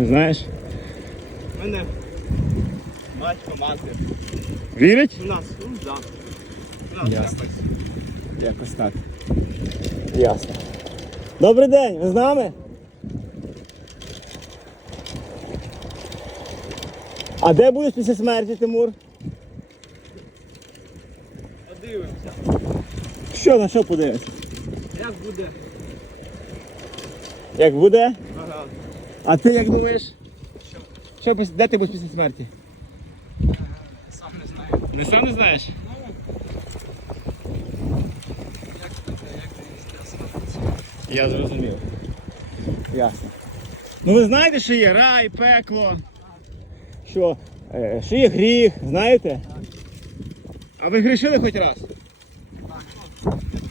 Не знаєш? У мене батько, мати. Вірить? У нас, ну так. Да. У нас Ясно. якось. Якось так. Ясно. Добрий день, ви з нами? А де будеш після смерті, Тимур? Подивимося. Що на що подивишся? Як буде? Як буде? А ти як думаєш? Що, пис- де ти будеш після смерті? Сам не знаю. Не сам не знаєш? Буде Я зрозумів. Ясно. Ну ви знаєте, що є рай, пекло, що, е, що є гріх, знаєте? А ви грішили хоч раз?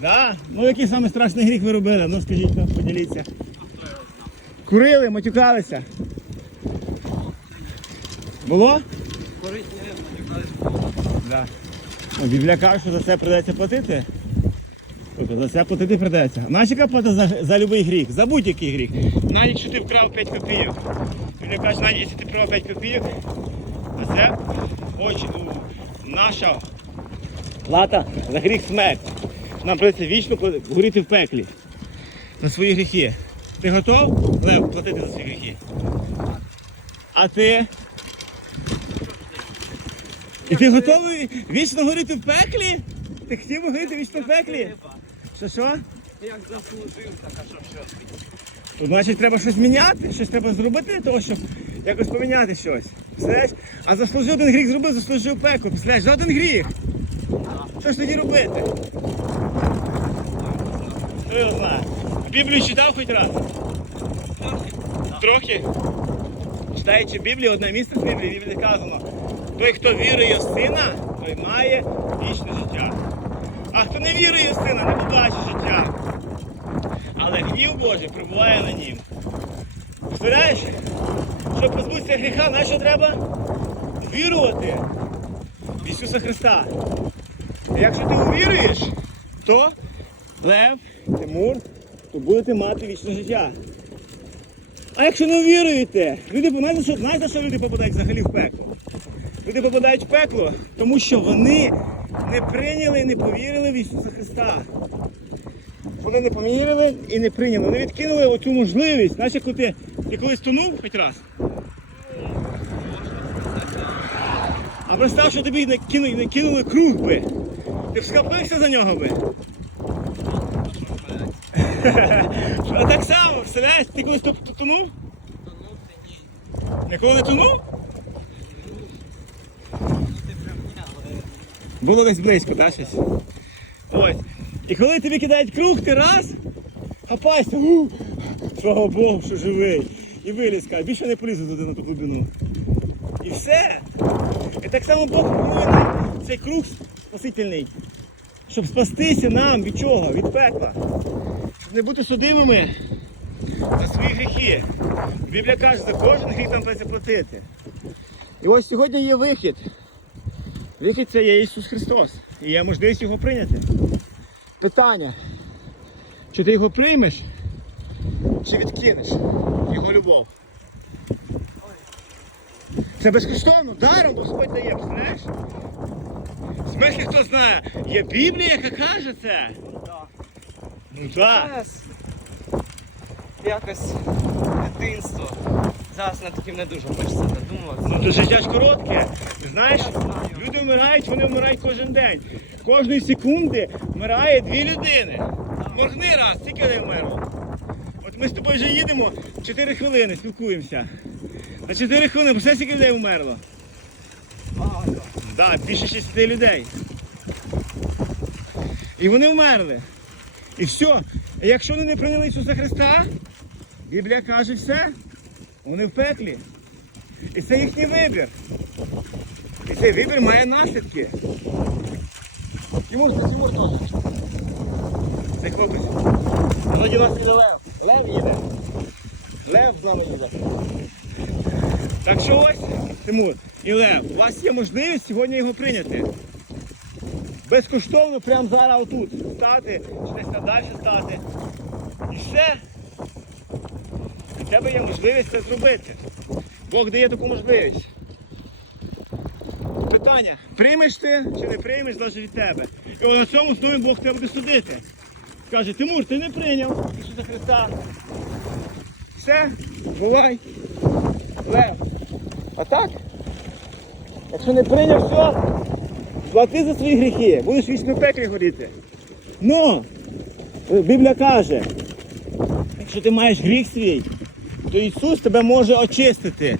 Да? Ну який саме страшний гріх ви робили? Ну скажіть нам, поділіться. Курили, матюкалися. Було? Корить не матюкались. Да. Біблія що за це придеться платити. За це платити придеться. Знаєш, яка плата за, за будь-який гріх, за будь-який гріх. Навіть якщо ти вкрав 5 копійок. Біблія каже, навіть якщо ти вкрав 5 копійок, а це очі, ну, наша плата за гріх смерть. Нам придеться вічно горіти в пеклі за свої гріхи. Ти готов, Лев, платити за свої гріхи? А ти? І ти готовий вічно горіти в пеклі? Ти хотів би горіти вічно в пеклі? Що що? Як заслужив, так а що що? Значить, треба щось міняти, щось треба зробити для того, щоб якось поміняти щось. Представляєш? А заслужив один гріх зробив, заслужив пекло. Представляєш, жоден гріх. Що ж тоді робити? Хто його знає? Біблію читав хоч раз? Трохи. Читаючи Біблію, одне місце в Біблії, Біблії сказано, той, хто вірує в сина, той має вічне життя. А хто не вірує в сина, не побачить життя. Але гнів Божий прибуває на нім. Представляєш? Щоб позбутися гріха, на що треба? Вірувати в Ісуса Христа. Якщо ти увіруєш, то Лев, Тимур, то будете мати вічне життя. А якщо не віруєте, люди знаєте, що, знаєте, що люди попадають взагалі в пекло? Люди попадають в пекло, тому що вони не прийняли і не повірили в Ісуса Христа. Вони не повірили і не прийняли. Вони відкинули оцю можливість. Знаєш, як ти, ти колись тонув хоч раз? А представ, що тобі не кинули круг би. Ти б схопився за нього би. А так само, представляєш, ти колись тонув? Тонув ти ні. Ніколи не тонув? Ну Було десь близько, так, щось? Ось. І коли тобі кидають круг, ти раз, хапайся, у, слава Богу, що живий. І виліз, каже, більше не полізу туди на ту глибину. І все. І так само Бог повинен цей круг спасительний, щоб спастися нам від чого? Від пекла. Не бути судимими за свої гріхи. Біблія каже, за кожен гріх нам придеться платити. І ось сьогодні є вихід. Вихід це є Ісус Христос. І є можливість його прийняти. Питання. Чи ти його приймеш, чи відкинеш його любов? Це безкоштовно, даром Господь дає? В смислі, хто знає, є Біблія, яка каже це. Ну так. Якось дитинство. Зараз над таким не дуже хочеться задумуватися. Ну то життя ж коротке. Знаєш, люди вмирають, вони вмирають кожен день. Кожної секунди вмирає дві людини. Моргни раз, тільки не вмерло. От ми з тобою вже їдемо 4 хвилини, спілкуємося. На 4 хвилини, бо все скільки людей вмерло. Багато. Так, більше 60 людей. І вони вмерли. І все. Якщо вони не прийняли Ісуса Христа, Біблія каже все, вони в пеклі. І це їхній вибір. І цей вибір має наслідки. Тимур, це Тимур теж. Цей хлопець. Тоді нас їде Лев. Лев їде. Лев з нами їде. Так що ось, Тимур і Лев, у вас є можливість сьогодні його прийняти. Безкоштовно, прямо зараз отут стати, чи десь там далі стати. І все. в тебе є можливість це зробити. Бог дає таку можливість. Питання: приймеш ти чи не приймеш залежить від тебе. І на цьому основі Бог тебе буде судити. Каже, Тимур, ти не прийняв Ісуса Христа. Все, бувай. Лев. А так? Якщо не прийняв, все, плати за свої гріхи, будеш вічно пеклі горіти. Но Біблія каже, якщо ти маєш гріх свій, то Ісус тебе може очистити.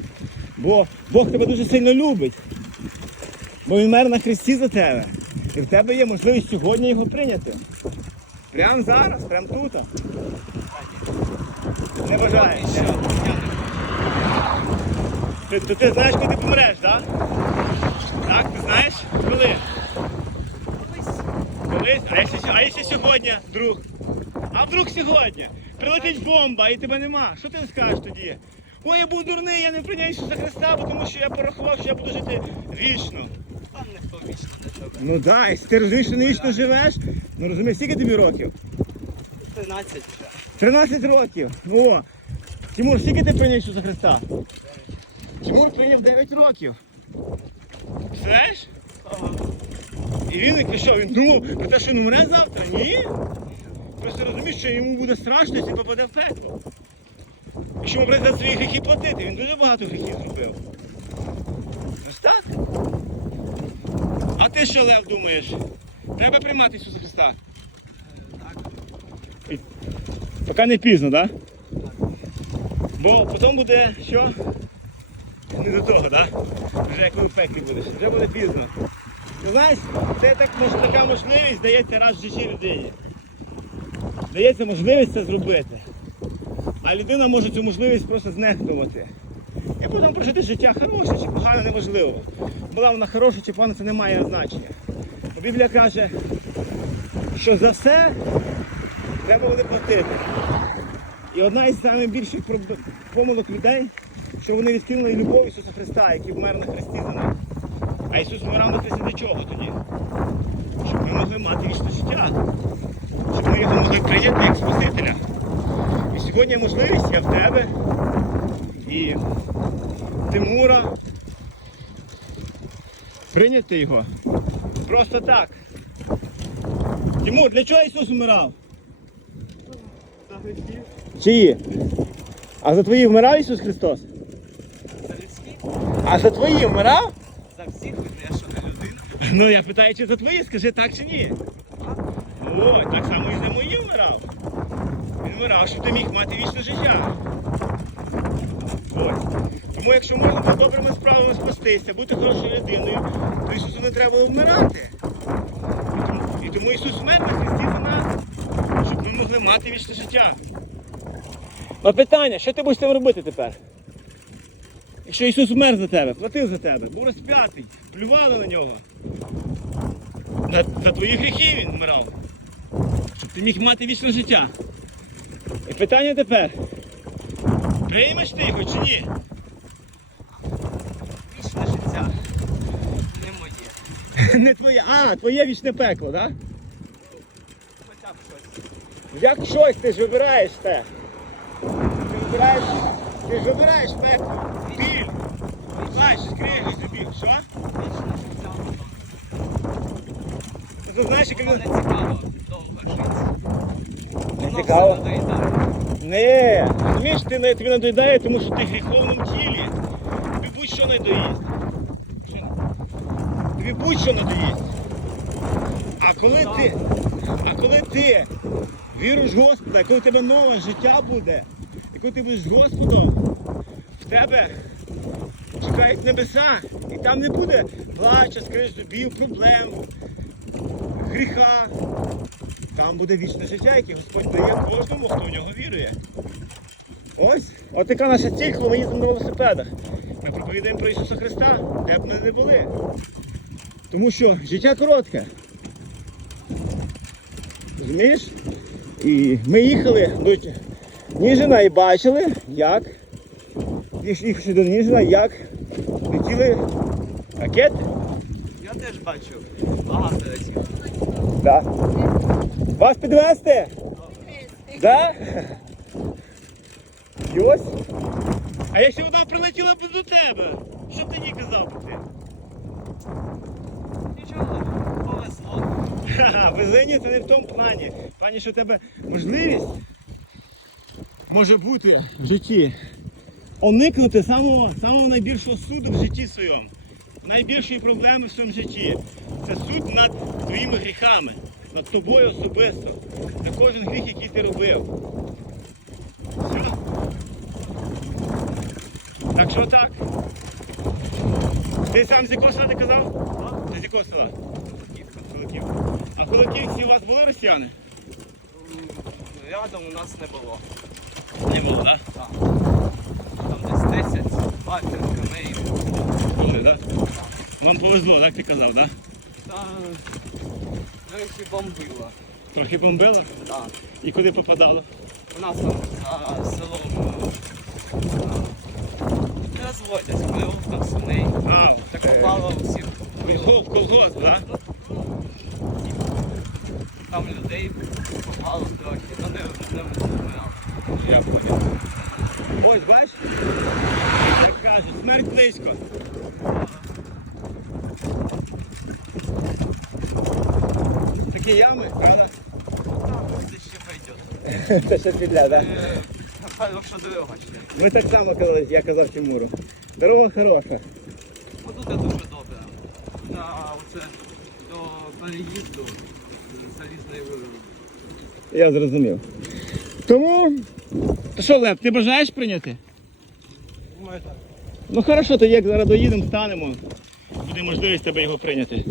Бо Бог тебе дуже сильно любить. Бо Він мер на Христі за тебе. І в тебе є можливість сьогодні його прийняти. Прямо зараз, прямо тут. Не бажаєш. Ти, ти, ти знаєш, коли ти помреш, так? Так, ти знаєш? Коли? Колись? А якщо, а якщо сьогодні, друг? А вдруг сьогодні? Прилетить бомба і тебе нема. Що ти скажеш тоді? Ой, я був дурний, я не прийняв Ісуса Христа, бо тому що я порахував, що я буду жити вічно. Там ніхто вічно не живе. Ну да, якщо ти розумієш, що не вічно живеш, ну розумієш, скільки тобі років? 13 вже. 13 років. О, Тимур, скільки ти прийняв Ісуса Христа? Тимур прийняв 9 років. Знаєш? І він який що, він думав про те, що він умре завтра? Ні. Просто розумієш, що йому буде страшно, якщо попаде в пекло. І що йому за свої гріхи платити. Він дуже багато гріхів зробив. Ось так? А ти що, Лев, думаєш? Треба приймати Ісуса Христа? Так. Поки не пізно, так? Бо потім буде що? Не до того, так? Вже коли в пеклі будеш, вже буде пізно. Ти знаєш, це так, така можливість дається раз в житті людині. Дається можливість це зробити. А людина може цю можливість просто знехтувати. І потім прожити життя хороше чи погане, неважливо. Була вона хороша чи погана, це не має значення. Біблія каже, що за все треба буде платити. І одна із найбільших помилок людей, що вони відкинули любов Ісуса Христа, який вмер на Христі за. А Ісус вмирав на Христі для чого тоді? Щоб ми могли мати вічне життя. Щоб ми його могли прийняти як Спасителя. І сьогодні можливість я в тебе і Тимура прийняти його. Просто так. Тимур, для чого Ісус вмирав? За гріхів. Чиї? А за твої вмирав Ісус Христос? За людські. А за твої вмирав? Всіх я що не людина. Ну я питаю, чи за твої, скажи так чи ні. О, так само і за мої вмирав. Він вмирав, щоб ти міг мати вічне життя. Ось. Тому якщо можна за добрими справами спастися, бути хорошою людиною, то Ісусу не треба вмирати. І тому, і тому Ісус вмер на Христі за нас, щоб ми могли мати вічне життя. А питання, що ти будеш з цим робити тепер? Якщо Ісус вмер за тебе, платив за тебе, був розп'ятий, плювали на нього. За, за твої гріхи він вмирав. Щоб ти міг мати вічне життя. І питання тепер. Приймеш ти його чи ні? Вічне життя. Не моє. Не твоє. А, твоє вічне пекло, так? Хоча б щось. Як щось ти ж вибираєш те. Ти вибираєш. Ти ж вибираєш пекло. Знаєш, скриєш собі. Що? Ну, знаєш, як не цікаво довго жити. Воно цікаво? Не, розумієш, ти не- тобі надоїдає, тому що ти в гріховному тілі. Тобі будь-що надоїсть. Що? Тобі будь-що надоїсть. А коли ти, а коли ти віруєш в Господа, коли в тебе нове життя буде, і коли ти будеш з Господом, в тебе чекають небеса, і там не буде плача, скриж зубів, проблем, гріха. Там буде вічне життя, яке Господь дає кожному, хто в нього вірує. Ось, от така наша ціль, коли ми їздимо на велосипедах. Ми проповідаємо про Ісуса Христа, де б ми не були. Тому що життя коротке. Розумієш? І ми їхали до Ніжина і бачили, як їхали до Ніжина, як летіли ракети. Я теж бачу багато разів. Да. Вас підвезти? Да? Йось? А якщо вона прилетіла б до тебе, що б ти їй казав би ти? Нічого, повезло. Ха-ха, везення це не в тому плані. В плані, що в тебе можливість може бути в житті уникнути самого, самого найбільшого суду в житті своєму. Найбільшої проблеми в своєму житті. Це суд над твоїми гріхами, над тобою особисто. За кожен гріх, який ти робив. Все. Так що так. Ти сам з якого села ти казав? Ти з якого села? Куликів. А куликівці у вас були росіяни? Рядом у нас не було. Не було, так? Так. Там десь 10 метрів камеїв. Були, так? Вам повезло, так ти казав, так? Та трохи бомбило. Трохи бомбило? Так. І куди попадало? У нас там за селом е, розводять пиво там свиней. А, Так е, попало всіх колгосп, так? Там людей попало трохи, ну не, не вмирав. Я понял. Ось, бач? Як кажуть, смерть близько. Такі ями, правда? Це ще пойде. Це ще підля, так? Що дорога ще. Ми так само казали, я казав Тимуру. Дорога хороша. Отут дуже добре. На оце до переїзду залізної вироби. Я зрозумів. Тому. То що, Лев, ти бажаєш прийняти? Думаю, так. Ну хорошо, то як зараз доїдемо, станемо. Буде можливість тебе його прийняти.